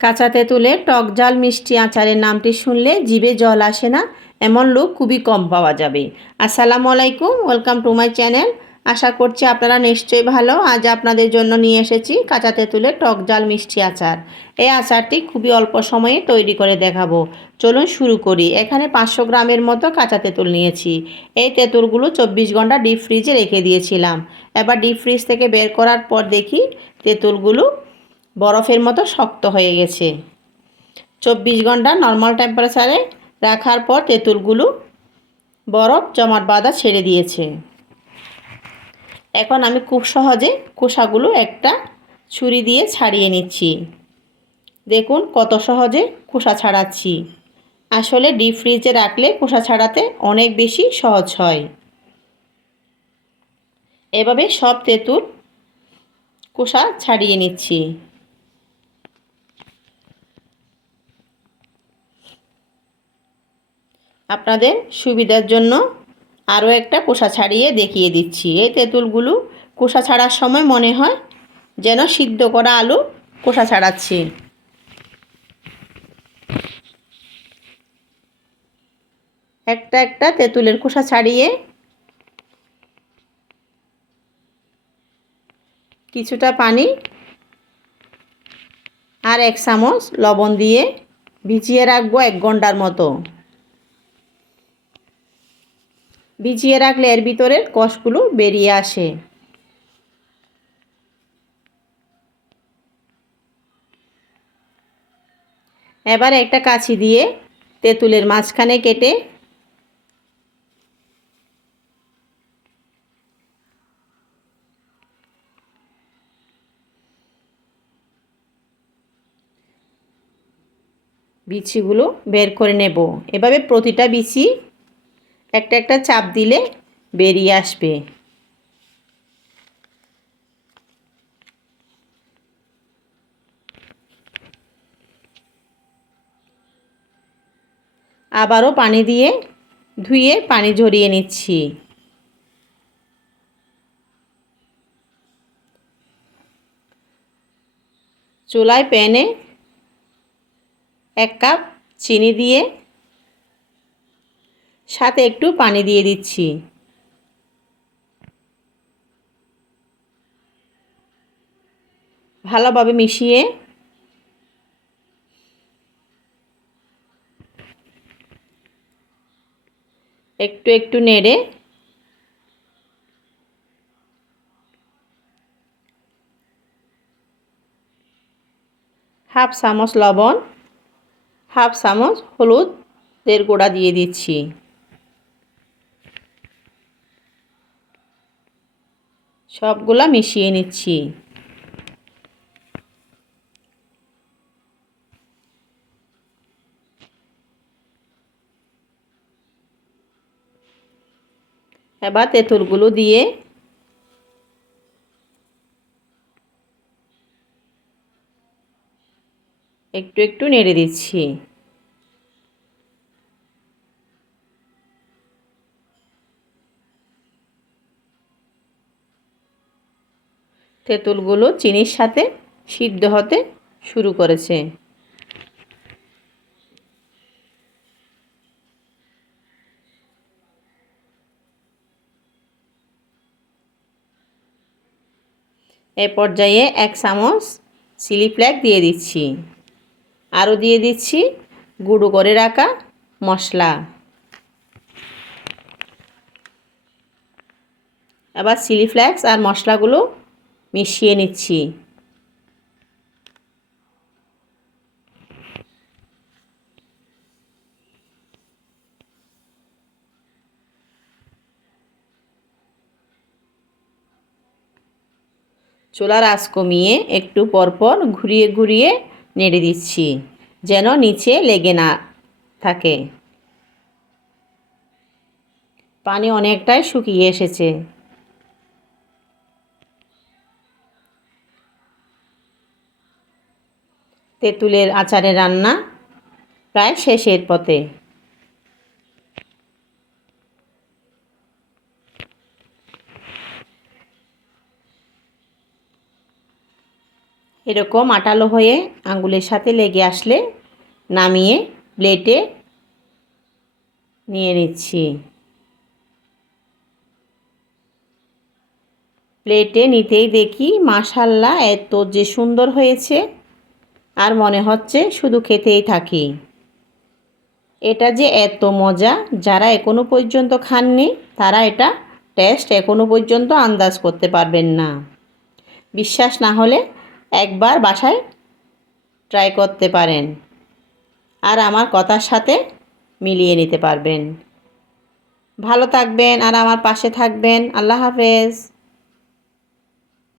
কাঁচা তেঁতুলের টক ঝাল মিষ্টি আচারের নামটি শুনলে জিভে জল আসে না এমন লোক খুবই কম পাওয়া যাবে। আসসালামু আলাইকুম, ওয়েলকাম টু মাই চ্যানেল। আশা করছি আপনারা নিশ্চয়ই ভালো। আজ আপনাদের জন্য নিয়ে এসেছি কাঁচা তেঁতুলের টক ঝাল মিষ্টি আচার। এই আচারটি খুবই অল্প সময়ে তৈরি করে দেখাবো। চলুন শুরু করি। এখানে 500 গ্রামের মতো কাঁচা তেঁতুল নিয়েছি। এই তেঁতুলগুলো 24 ঘন্টা ডিপ ফ্রিজে রেখে দিয়েছিলাম। এবার ডিপ ফ্রিজ থেকে বের করার পর দেখি তেঁতুলগুলো বরফের মতো শক্ত হয়ে গেছে। 24 ঘন্টা নর্মাল টেম্পারেচারে রাখার পর তেঁতুলগুলো বরফ জমাট বাঁধা ছেড়ে দিয়েছে। এখন আমি খুব সহজে খোসাগুলো একটা ছুরি দিয়ে ছাড়িয়ে নিচ্ছি। দেখুন কত সহজে খোসা ছাড়াচ্ছি। আসলে ডিপ ফ্রিজে রাখলে খোসা ছাড়াতে অনেক বেশি সহজ হয়। এভাবে সব তেঁতুল খোসা ছাড়িয়ে নিচ্ছি। আপনাদের সুবিধার জন্য আরও একটা খোসা ছাড়িয়ে দেখিয়ে দিচ্ছি। এই তেঁতুলগুলো খোসা ছাড়ার সময় মনে হয় যেন সিদ্ধ করা আলু খোসা ছাড়াচ্ছি। একটা একটা তেঁতুলের খোসা ছাড়িয়ে কিছুটা পানি আর 1 চামচ লবণ দিয়ে ভিজিয়ে রাখবো 1 ঘন্টার মতো। ভিজিয়ে রাখলে এর ভিতরের কষগুলো বেরিয়ে আসে। এবার একটা কাঁচি দিয়ে তেঁতুলের মাঝখানে কেটে বিচিগুলো বের করে নেব। এভাবে প্রতিটা বিচি একটা একটা চাপ দিলে বেরিয়ে আসবে। আবারও পানি দিয়ে ধুয়ে পানি ঝরিয়ে নিচ্ছি। চুলায় প্যানে 1 কাপ চিনি দিয়ে সাথে একটু পানি দিয়ে দিচ্ছি। ভালোভাবে মিশিয়ে একটু একটু নেড়ে হাফ চামচ লবণ, হাফ চামচ হলুদের গুঁড়া দিয়ে দিচ্ছি। সবগুলা মিশিয়ে নিচ্ছি। এবার তেঁতুলগুলো দিয়ে একটু একটু নেড়ে দিচ্ছি। তেঁতুলগুলো চিনির সাথে সিদ্ধ হতে শুরু করেছে। এ পর্যায়ে 1 চামচ চিলি ফ্লেক্স দিয়ে দিচ্ছি। আরও দিয়ে দিচ্ছি গুঁড়ো করে রাখা মশলা। এবার চিলি ফ্লেক্স আর মশলাগুলো মিশিয়ে নিচ্ছি। চুলার আঁচ কমিয়ে একটু পরপর ঘুরিয়ে ঘুরিয়ে নেড়ে দিচ্ছি যেন নিচে লেগে না থাকে। পানি অনেকটাই শুকিয়ে এসেছে। তেঁতুলের আচারের রান্না প্রায় শেষের পথে। এরকম আটালো হয়ে আঙ্গুলের সাথে লেগে আসলে নামিয়ে প্লেটে নিয়ে নিচ্ছি। প্লেটে নিতেই দেখি মাশাআল্লাহ এত যে সুন্দর হয়েছে, আর মনে হচ্ছে শুধু খেতেই থাকি। এটা যে এত মজা, যারা এখনো পর্যন্ত খাননি তারা এটা টেস্ট এখনো পর্যন্ত আন্দাজ করতে পারবেন না। বিশ্বাস না হলে একবার বাসায় ট্রাই করতে পারেন আর আমার কথার সাথে মিলিয়ে নিতে পারবেন। ভালো থাকবেন আর আমার পাশে থাকবেন। আল্লাহ হাফেজ।